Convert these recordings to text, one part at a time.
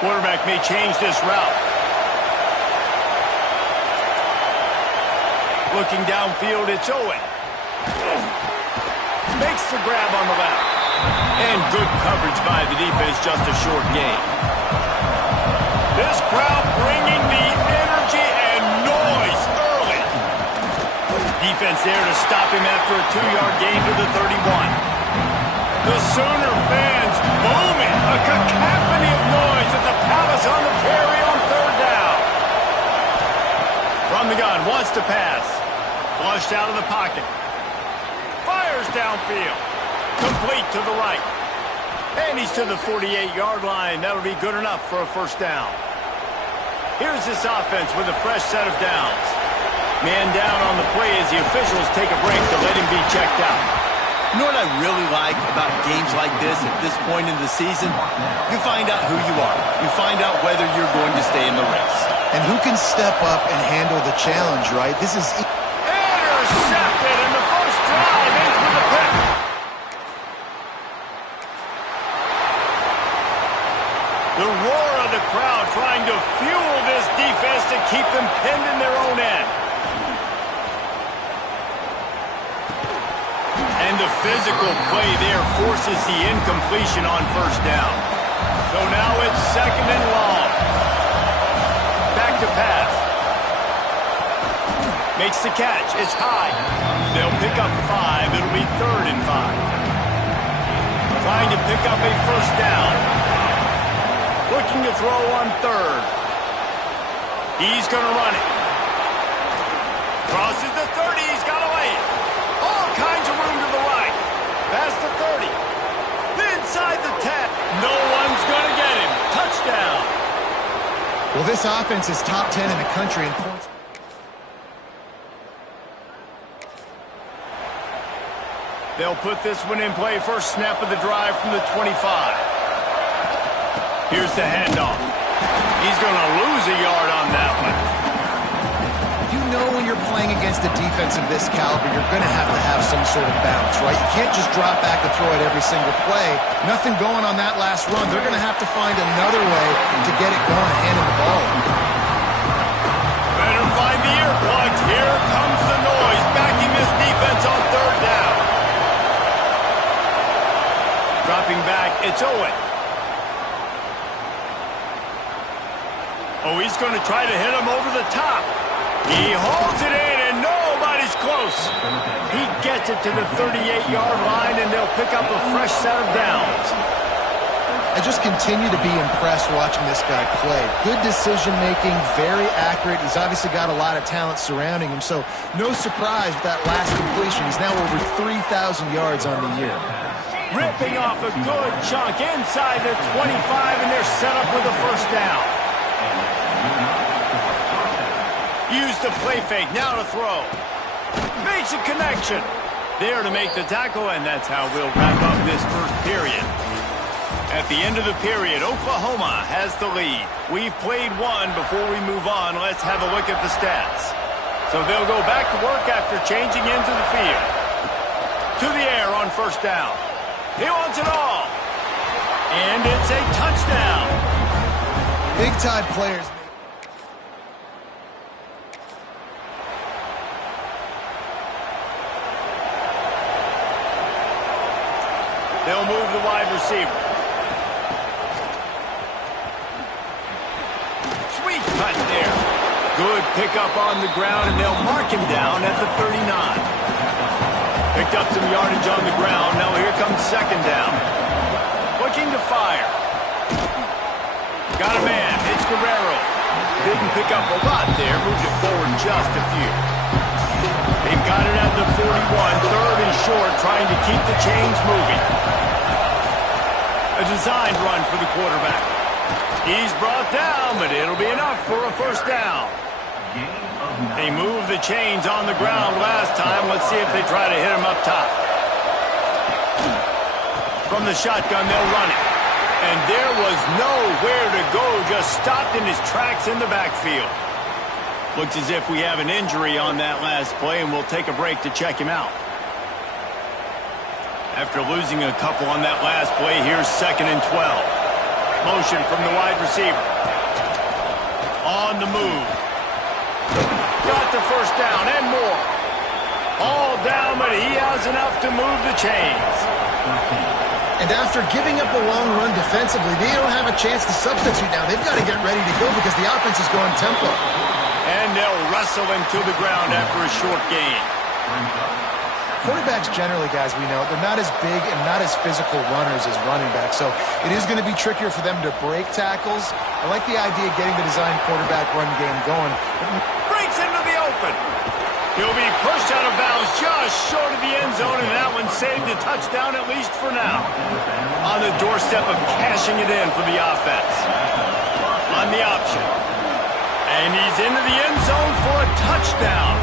Quarterback may change this route. Looking downfield, it's Owen. Makes the grab on the left. And good coverage by the defense, just a short gain. This crowd bringing the energy and noise early. Defense there to stop him after a 2-yard gain to the 31. The Sooner fans booming. A cacophony of noise at the Palace on the Prairie on 3rd down. From the gun, wants to pass. Flushed out of the pocket. Fires downfield. Complete to the right. And he's to the 48-yard line. That'll be good enough for a first down. Here's this offense with a fresh set of downs. Man down on the play as the officials take a break to let him be checked out. You know what I really like about games like this at this point in the season? You find out who you are. You find out whether you're going to stay in the race. And who can step up and handle the challenge, right? This is... Intercepted in the first drive into the pick. The roar of the crowd trying to fuel this defense to keep them pinned in their own end. And the physical play there forces the incompletion on first down. So now it's 2nd and long. Back to pass. Makes the catch. It's high. They'll pick up 5. It'll be 3rd and 5. Trying to pick up a first down. Looking to throw on 3rd. He's going to run it. Crosses the 30. He's got away. All kinds of room to the right. Past the 30. Inside the 10. No one's going to get him. Touchdown. Well, this offense is top 10 in the country in points. They'll put this one in play. First snap of the drive from the 25. Here's the handoff. He's going to lose a yard on that one. You know when you're playing against a defense of this caliber, you're going to have some sort of bounce, right? You can't just drop back and throw it every single play. Nothing going on that last run. They're going to have to find another way to get it going and hand him the ball. Better find the earplugs. Here comes the noise, backing this defense on 3rd down. Dropping back, it's Owen. Oh, he's going to try to hit him over the top. He holds it in, and nobody's close. He gets it to the 38-yard line, and they'll pick up a fresh set of downs. I just continue to be impressed watching this guy play. Good decision-making, very accurate. He's obviously got a lot of talent surrounding him, so no surprise with that last completion. He's now over 3,000 yards on the year. Ripping off a good chunk inside the 25, and they're set up with a first down. Use the play fake, now to throw. Makes a connection. There to make the tackle, and that's how we'll wrap up this first period. At the end of the period, Oklahoma has the lead. We've played one. Before we move on, let's have a look at the stats. So they'll go back to work after changing into the field. To the air on first down. He wants it all. And it's a touchdown. Big-time players. They'll move the wide receiver. Sweet cut there. Good pickup on the ground, and they'll mark him down at the 39. Picked up some yardage on the ground. Now here comes 2nd down. Looking to fire. Got a man. It's Guerrero. Didn't pick up a lot there. Moved it forward just a few. They've got it at the 41. 3rd and short, trying to keep the chains moving. A designed run for the quarterback. He's brought down, but it'll be enough for a first down. They moved the chains on the ground last time. Let's see if they try to hit him up top. From the shotgun, they'll run it. And there was nowhere to go, just stopped in his tracks in the backfield. Looks as if we have an injury on that last play, and we'll take a break to check him out. After losing a couple on that last play, here's 2nd and 12. Motion from the wide receiver. On the move. Got the first down and more. All down, but he has enough to move the chains. And after giving up a long run defensively, they don't have a chance to substitute now. They've got to get ready to go because the offense is going tempo. And they'll wrestle him to the ground after a short gain. Quarterbacks generally, guys, we know, they're not as big and not as physical runners as running backs, so it is going to be trickier for them to break tackles. I like the idea of getting the design quarterback run game going. Breaks into the open. He'll be pushed out of bounds just short of the end zone, and that one saved a touchdown, at least for now. On the doorstep of cashing it in for the offense. On the option. And he's into the end zone for a touchdown.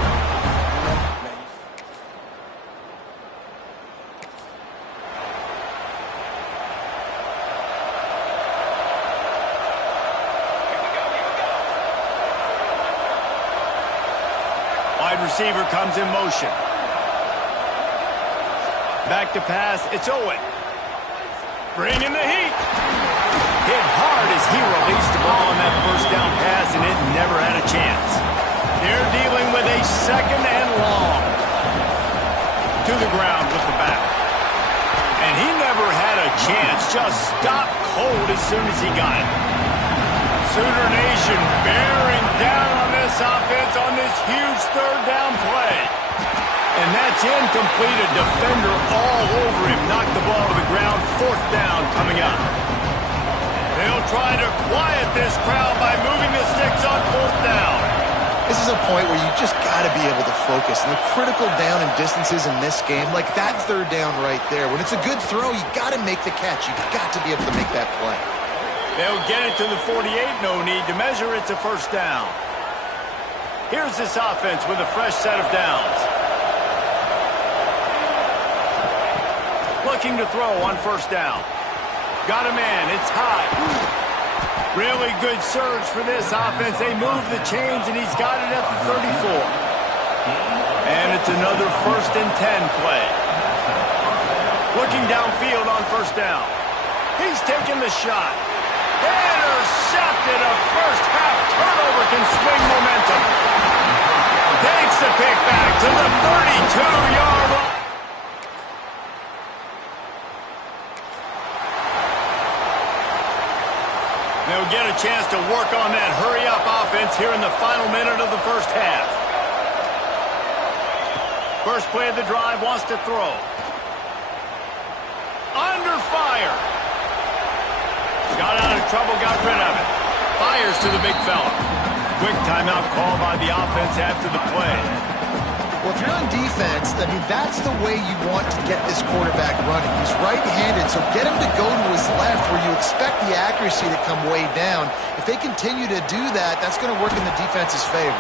Wide receiver comes in motion. Back to pass, it's Owen. Bringing the heat. Hit hard as he released the ball on that first down pass, and it never had a chance. They're dealing with a second and long. To the ground with the back. And he never had a chance, just stopped cold as soon as he got it. Sooner Nation bearing down on this offense on this huge third down play. And that's incomplete. A defender all over him. Knocked the ball to the ground. Fourth down coming up. They'll try to quiet this crowd by moving the sticks on fourth down. This is a point where you just got to be able to focus. And the critical down and distances in this game, like that third down right there, when it's a good throw, you got to make the catch. You got to be able to make that play. They'll get it to the 48, no need to measure. It's a first down. Here's this offense with a fresh set of downs. Looking to throw on first down. Got a man, it's high. Really good surge for this offense. They move the chains, and he's got it at the 34. And it's another 1st and 10 play. Looking downfield on first down. He's taking the shot. Intercepted. A first-half turnover can swing momentum. Takes the pick back to the 32-yard line. They'll get a chance to work on that hurry-up offense here in the final minute of the first half. First play of the drive, wants to throw. Under fire. Got out of trouble, got rid of it. Fires to the big fella. Quick timeout call by the offense after the play. Well, if you're on defense, I mean, that's the way you want to get this quarterback running. He's right-handed, so get him to go to his left where you expect the accuracy to come way down. If they continue to do that, that's going to work in the defense's favor.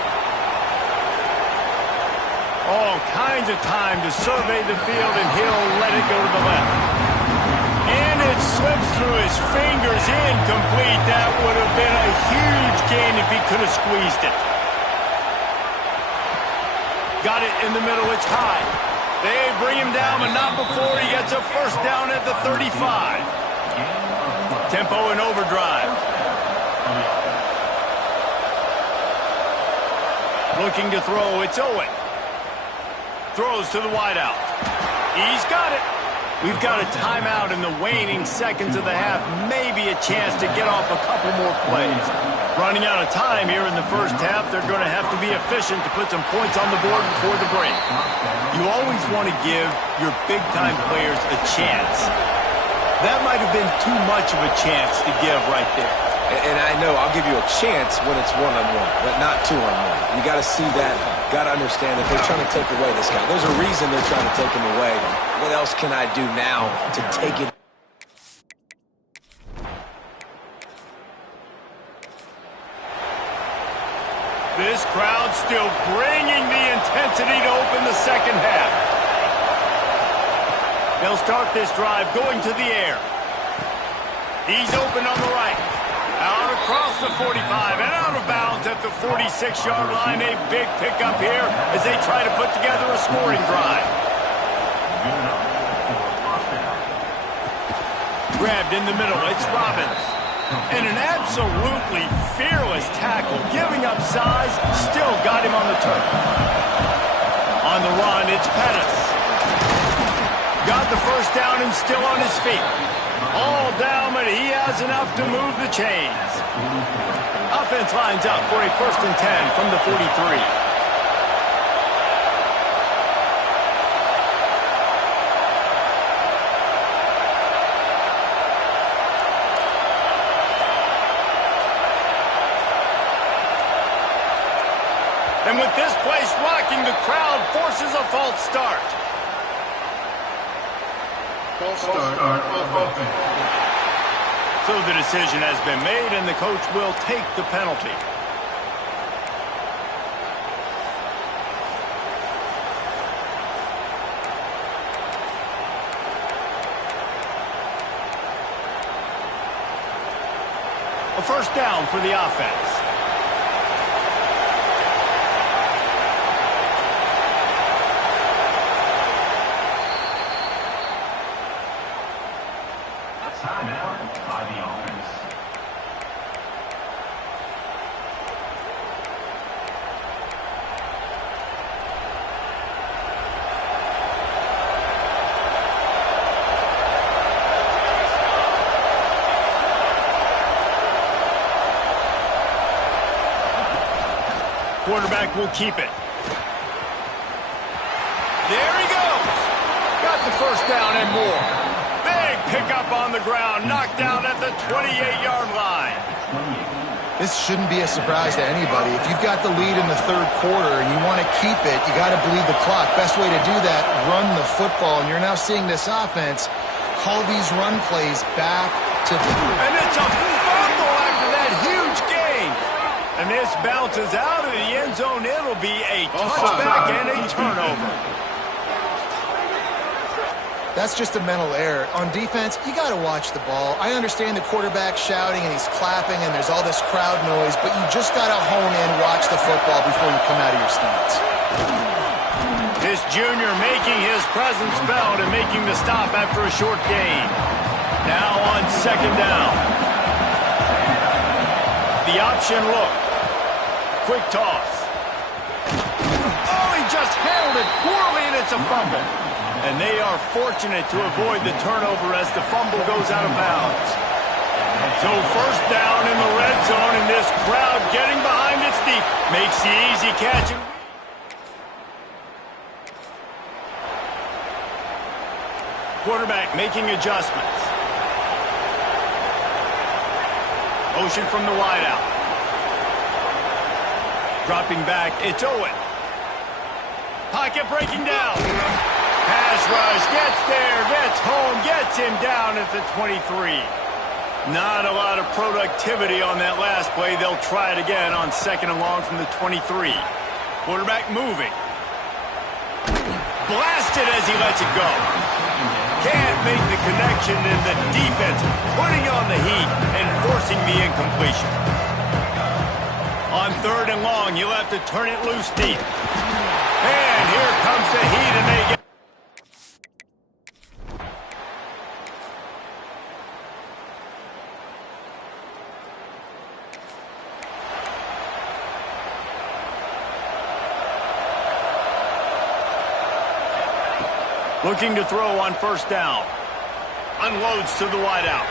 All kinds of time to survey the field, and he'll let it go to the left. And it slips through his fingers, incomplete. That would have been a huge gain if he could have squeezed it. Got it in the middle, it's high. They bring him down, but not before he gets a first down at the 35. Tempo and overdrive. Looking to throw, it's Owen. Throws to the wideout. He's got it. We've got a timeout in the waning seconds of the half. Maybe a chance to get off a couple more plays. Running out of time here in the first half. They're going to have to be efficient to put some points on the board before the break. You always want to give your big-time players a chance. That might have been too much of a chance to give right there. And I know I'll give you a chance when it's one-on-one, but not two-on-one. You got to see that, got to understand that they're trying to take away this guy. There's a reason they're trying to take him away. What else can I do now to take it? This crowd still bringing the intensity to open the second half. They'll start this drive going to the air. He's open on the right. Out across the 45 and out of bounds at the 46-yard line. A big pickup here as they try to put together a scoring drive. Grabbed in the middle. It's Robbins. And an absolutely fearless tackle, giving up size, still got him on the turf. On the run, it's Pettis. Got the first down and still on his feet. All down, but he has enough to move the chains. Offense lines up for a 1st and 10 from the 43. And with this place rocking, the crowd forces a false start. False start of offense. So the decision has been made, and the coach will take the penalty. A 1st down for the offense. Quarterback will keep it. There he goes. Got the 1st down and more. Big pickup on the ground, knocked down at the 28-yard line. This shouldn't be a surprise to anybody. If you've got the lead in the 3rd quarter and you want to keep it, you got to bleed the clock. Best way to do that, run the football. And you're now seeing this offense call these run plays back to... And it's a fumble after that huge gain. And this bounces out of the end zone. It'll be a touchback and a turnover. That's just a mental error. On defense, you got to watch the ball. I understand the quarterback shouting and he's clapping and there's all this crowd noise, but you just got to hone in, watch the football before you come out of your stance. This junior making his presence felt and making the stop after a short gain. Now on 2nd down. The option look. Quick toss. Oh, he just handled it poorly, and it's a fumble. And they are fortunate to avoid the turnover as the fumble goes out of bounds. So 1st down in the red zone, and this crowd getting behind its deep. Makes the easy catch. Quarterback making adjustments. Motion from the wideout. Dropping back, it's Owen. Pocket breaking down. Pass rush, gets there, gets home, gets him down at the 23. Not a lot of productivity on that last play. They'll try it again on 2nd and long from the 23. Quarterback moving. Blasted as he lets it go. Can't make the connection, and the defense putting on the heat and forcing the incompletion. On 3rd and long, you'll have to turn it loose deep. And here comes the heat, and they get... Looking to throw on 1st down. Unloads to the wideout.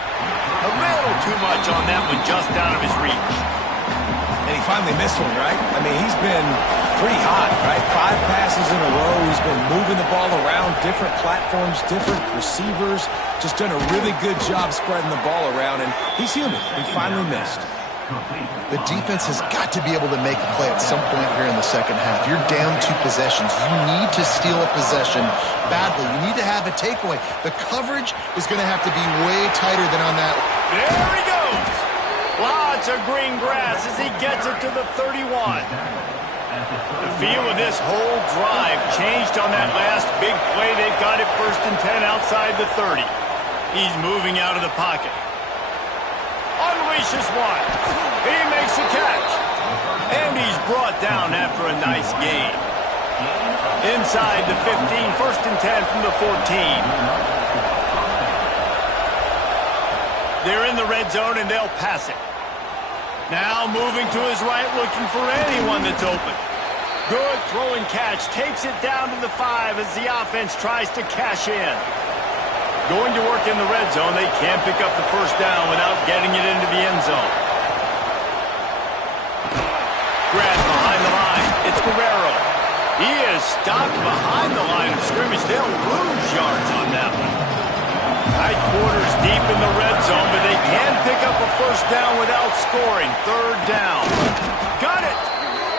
A little too much on that one, just out of his reach. And he finally missed one, right? I mean, he's been pretty hot, right? 5 passes in a row. He's been moving the ball around, different platforms, different receivers. Just done a really good job spreading the ball around, and he's human. He finally missed. The defense has got to be able to make a play at some point here in the 2nd half. You're down 2 possessions. You need to steal a possession badly. You need to have a takeaway. The coverage is going to have to be way tighter than on that. There he goes. Lots of green grass as he gets it to the 31. The feel of this whole drive changed on that last big play. They've got it 1st and 10 outside the 30. He's moving out of the pocket. Unleashes one. He makes the catch. And he's brought down after a nice gain. Inside the 15, 1st and 10 from the 14. They're in the red zone, and they'll pass it. Now moving to his right, looking for anyone that's open. Good throw and catch. Takes it down to the 5 as the offense tries to cash in. Going to work in the red zone. They can't pick up the first down without getting it into the end zone. Grab behind the line. It's Guerrero. He is stopped behind the line of scrimmage. They'll lose yards on that one. Tight quarters deep in the red zone, but they can pick up a first down without scoring. Third down. Got it.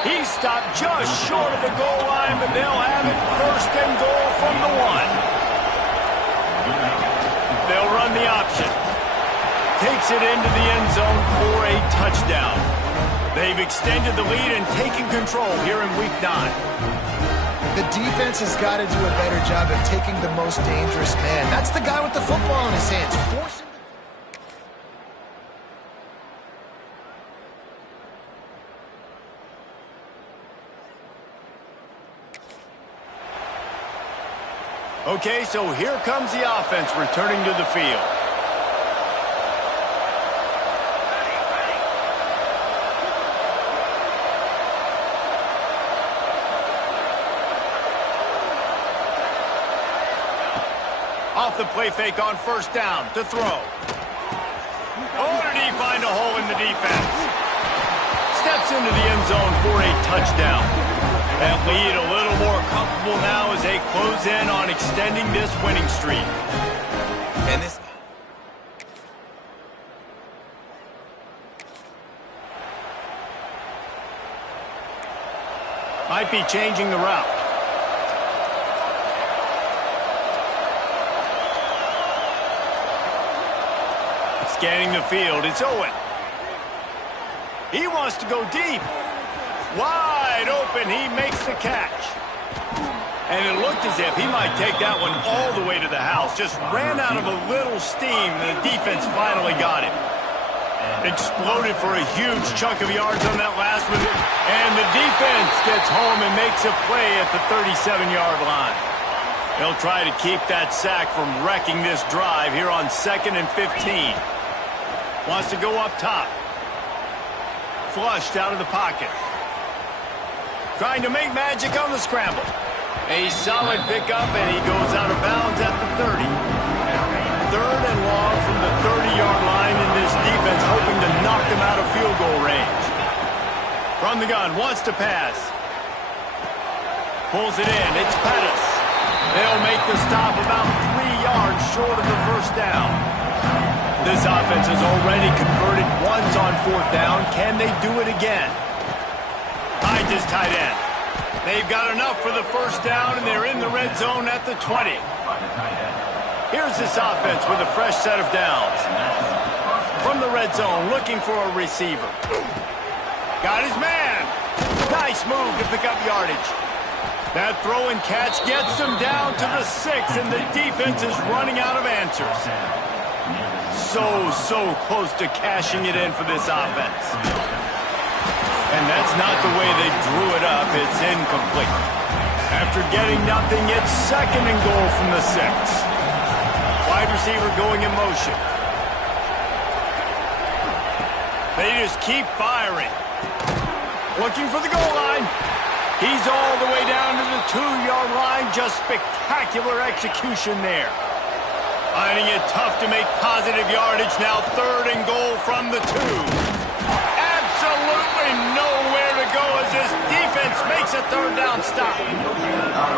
He stopped just short of the goal line, but they'll have it first and goal from the 1. They'll run the option. Takes it into the end zone for a touchdown. They've extended the lead and taken control here in Week 9. The defense has got to do a better job of taking the most dangerous man. That's the guy with the football in his hands. Force him. Okay, so here comes the offense returning to the field. Off the play fake on first down to throw. Oh, did he find a hole in the defense? Steps into the end zone for a touchdown. That lead a little more comfortable now as they close in on extending this winning streak. And this... Might be changing the route. Scanning the field, it's Owen. He wants to go deep. Wide open, he makes the catch. And it looked as if he might take that one all the way to the house. Just ran out of a little steam, and the defense finally got him. Exploded for a huge chunk of yards on that last one. And the defense gets home and makes a play at the 37-yard line. They'll try to keep that sack from wrecking this drive here on 2nd and 15. Wants to go up top. Flushed out of the pocket. Trying to make magic on the scramble. A solid pickup, and he goes out of bounds at the 30. 3rd and long from the 30-yard line, and this defense hoping to knock them out of field goal range. From the gun, wants to pass. Pulls it in, it's Pettis. They'll make the stop about 3 yards short of the first down. This offense has already converted once on 4th down. Can they do it again? Finds his tight end. They've got enough for the first down, and they're in the red zone at the 20. Here's this offense with a fresh set of downs. From the red zone, looking for a receiver. Got his man. Nice move to pick up yardage. That throw and catch gets them down to the 6, and the defense is running out of answers. So close to cashing it in for this offense. And that's not the way they drew it up. It's incomplete. After getting nothing, it's 2nd and goal from the 6. Wide receiver going in motion. They just keep firing. Looking for the goal line. He's all the way down to the 2-yard line. Just spectacular execution there. Finding it tough to make positive yardage. Now 3rd and goal from the 2. Absolutely nowhere to go as this defense makes a 3rd down stop.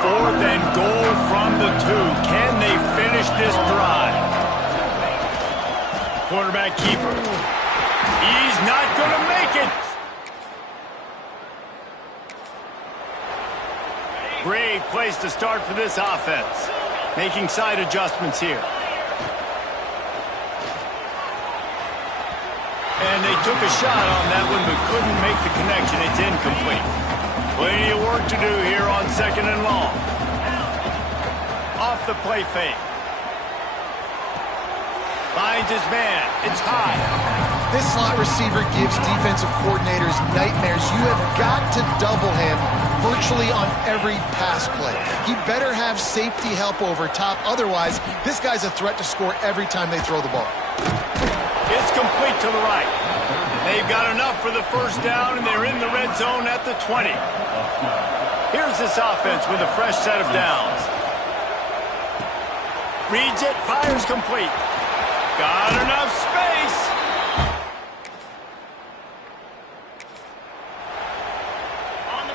4th and goal from the 2. Can they finish this drive? Quarterback keeper. He's not going to make it. Great place to start for this offense. Making side adjustments here. And they took a shot on that one, but couldn't make the connection. It's incomplete. Plenty of work to do here on 2nd and long. Off the play fake. Finds his man. It's high. This slot receiver gives defensive coordinators nightmares. You have got to double him virtually on every pass play. He better have safety help over top. Otherwise, this guy's a threat to score every time they throw the ball. It's complete to the right. They've got enough for the first down, and they're in the red zone at the 20. Here's this offense with a fresh set of downs. Reads it, fires complete. Got enough space.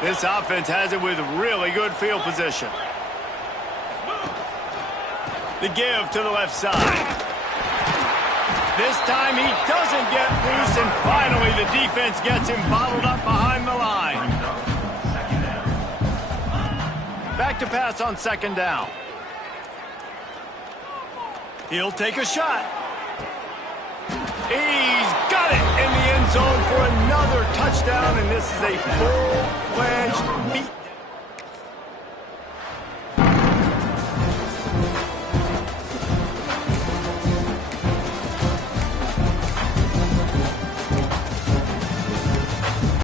This offense has it with really good field position. The give to the left side. This time he doesn't get loose, and finally the defense gets him bottled up behind the line. Back to pass on second down. He'll take a shot. He's got it in the end zone for another touchdown, and this is a full-fledged beat.